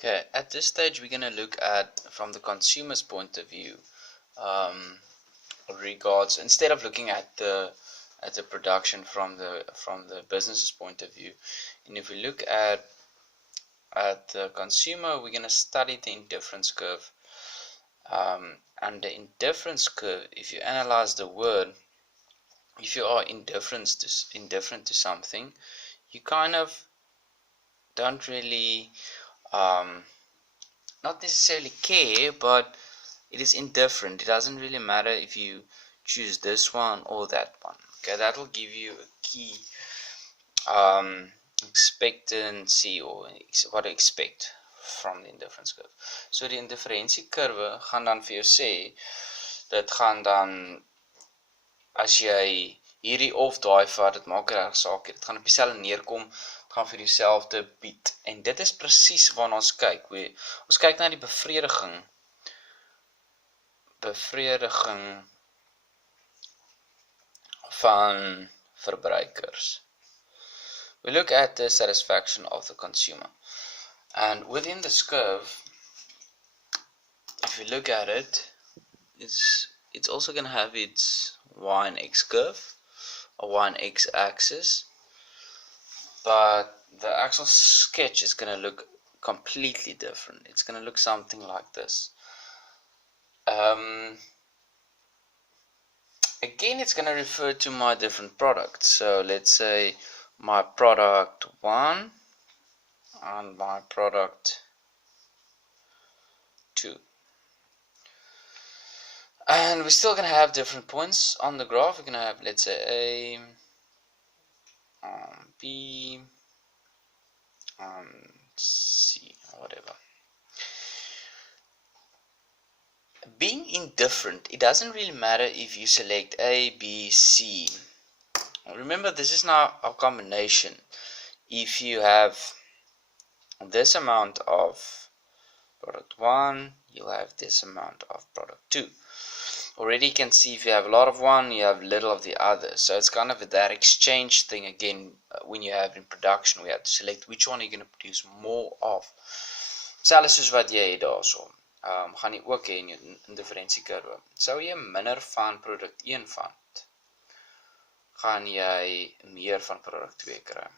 Okay, at this stage we're going to look at from the consumer's point of view, regards instead of looking at the production from the business's point of view. And if we look at the consumer, we're going to study the indifference curve. And the indifference curve, if you analyze the word, if you are indifferent to something, you kind of don't really not necessarily care, but it is indifferent. It doesn't really matter if you choose this one or that one. Okay, that will give you a key expectancy or what to expect from the indifference curve. So die indifferensiekurwe gaan dan vir jou sê, dit gaan dan as jy hierdie of daai vat, dit maak reg saak, dit gaan op dieselfde neerkom, dit gaan vir dieselfde bied. En dit is presies waarna ons kyk. Ons kyk na die bevrediging van verbruikers. We look at the satisfaction of the consumer. And within this curve, if you look at it, it's also going to have its y and x curve, a y and x axis, but the actual sketch is going to look completely different. It's going to look something like this. Again, it's going to refer to my different products. So let's say my product 1 and my product 2. And we're still going to have different points on the graph. We're going to have, let's say, A, B, C, whatever. Being indifferent, it doesn't really matter if you select A, B, C. Remember, this is now a combination. If you have this amount of product 1, you'll have this amount of product 2. Already you can see if you have a lot of one, you have little of the other. So it's kind of that exchange thing again. When you have in production, we have to select which one you're going to produce more of. Selfs soos wat jy het daarso. Gaan jy ook hê in jou indifferensiekurwe. Sou jy minder van produk 1 vat, gaan jy meer van produk 2 kry.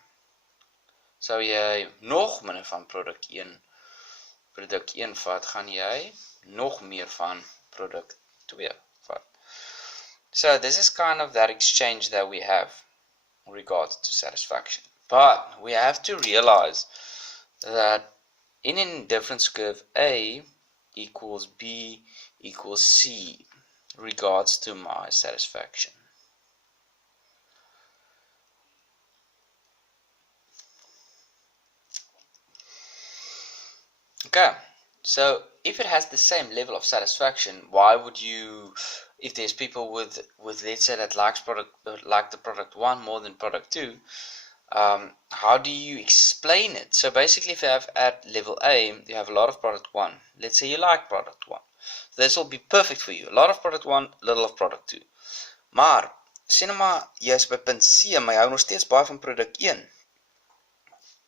Sou jy nog minder van produk 1 vat, gaan jy nog meer van produk 2 vat. So this is kind of that exchange that we have in regards to satisfaction. But we have to realize that in an indifference curve, A equals B equals C regards to my satisfaction. Okay, so if it has the same level of satisfaction, why would you, if there's people with let's say that like the product 1 more than product 2, how do you explain it? So basically, if you have at level A, you have a lot of product 1. Let's say you like product 1. This will be perfect for you. A lot of product 1, little of product 2. Maar, sê nou maar, jy is by punt C, maar jy hou nog steeds baie van product 1.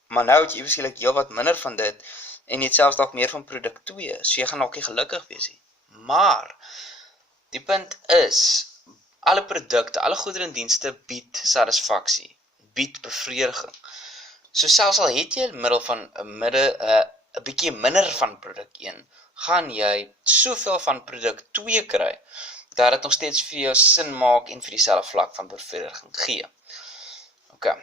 Maar nou het jy waarskynlik heel wat minder van dit, en jy het selfs dalk meer van product 2, so jy gaan dalk nie gelukkig wees nie. Maar, die punt is, alle produkte, alle goedere en dienste bied satisfaksie, bied bevrediging. So selfs al het jy in middel van 'n bietjie minder van produk 1, gaan jy soveel van produk 2 kry, dat dit nog steeds vir jou sin maak en vir dieselfde vlak van bevrediging gee. Okay,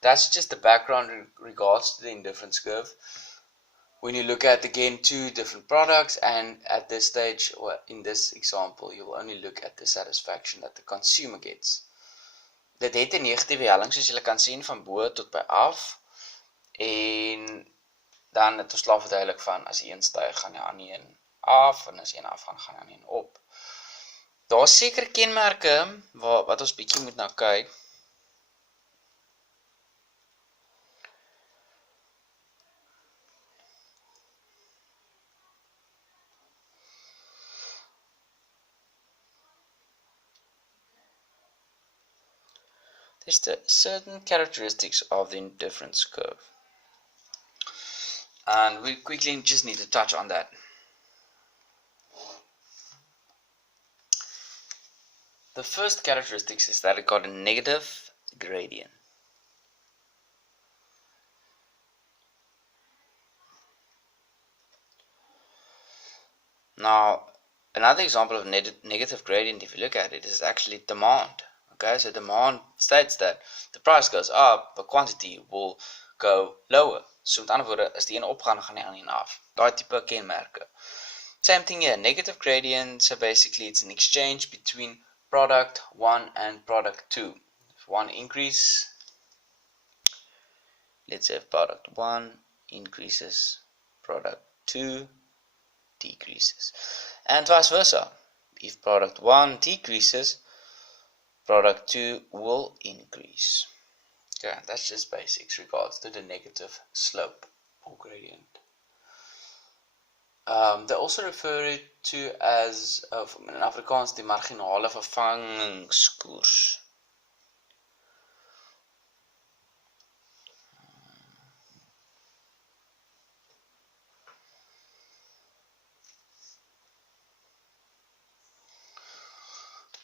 that's just the background in regards to the indifference curve. When you look at, again, 2 different products, and at this stage, or in this example, you will only look at the satisfaction that the consumer gets. Dit het 'n negatiewe helling, soos julle kan sien, van bo tot by af, en dan het ons laat verduidelik van, as die een styg, gaan die ander een af, en as die een afgaan, gaan die ander een op. Daar is sekere kenmerke, wat ons bietjie moet na kyk. There's certain characteristics of the indifference curve. And we quickly just need to touch on that. The first characteristics is that it got a negative gradient. Now, another example of negative gradient, if you look at it, is actually demand. Okay, so demand states that the price goes up, but quantity will go lower. So met ander woorde, as die een opgaan, gaan die ander af. Daai tipe kenmerke. Same thing here, negative gradient, so basically it's an exchange between product 1 and product 2. If one increase, let's say if product 1 increases, product 2 decreases. And vice versa. If product 1 decreases, product 2 will increase. Okay, that's just basics regards to the negative slope or gradient. They also refer it to as, in Afrikaans, die marginale vervangingskoers.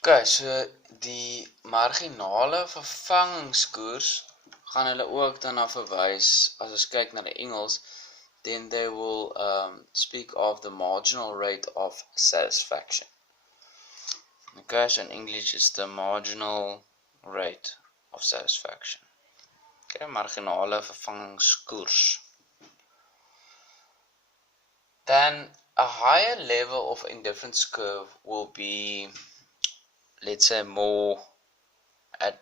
Okay, so die marginale vervangingskoers gaan hulle ook dan na verwys, as ons kyk na die Engels, then they will speak of the marginal rate of satisfaction. Okay, so in English it's the marginal rate of satisfaction. Okay, marginale vervangingskoers. Then a higher level of indifference curve will be, let's say, more,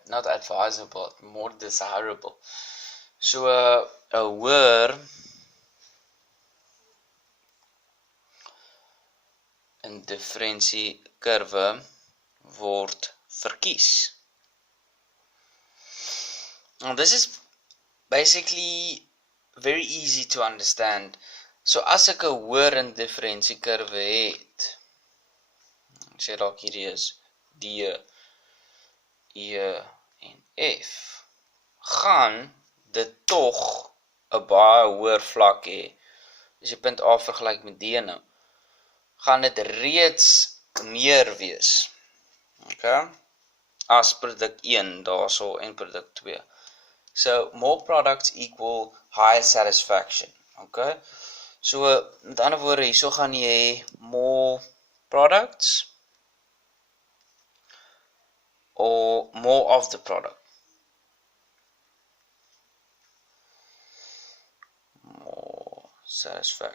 not advisable, more desirable. So a hoër indifferensiekurwe word verkies. Now this is basically very easy to understand. So as ek 'n hoër indifferensiekurwe het, ek sê dalk hierdie is D, E en F, gaan dit tog 'n baie hoër vlak hê. As jy punt A vergelyk met D nou, gaan dit reeds meer wees. Okay? As produk 1 daarso en produk 2. So more products equal higher satisfaction. Okay? So met ander woorde, hierso gaan jy hê more products or more of the product. More satisfaction.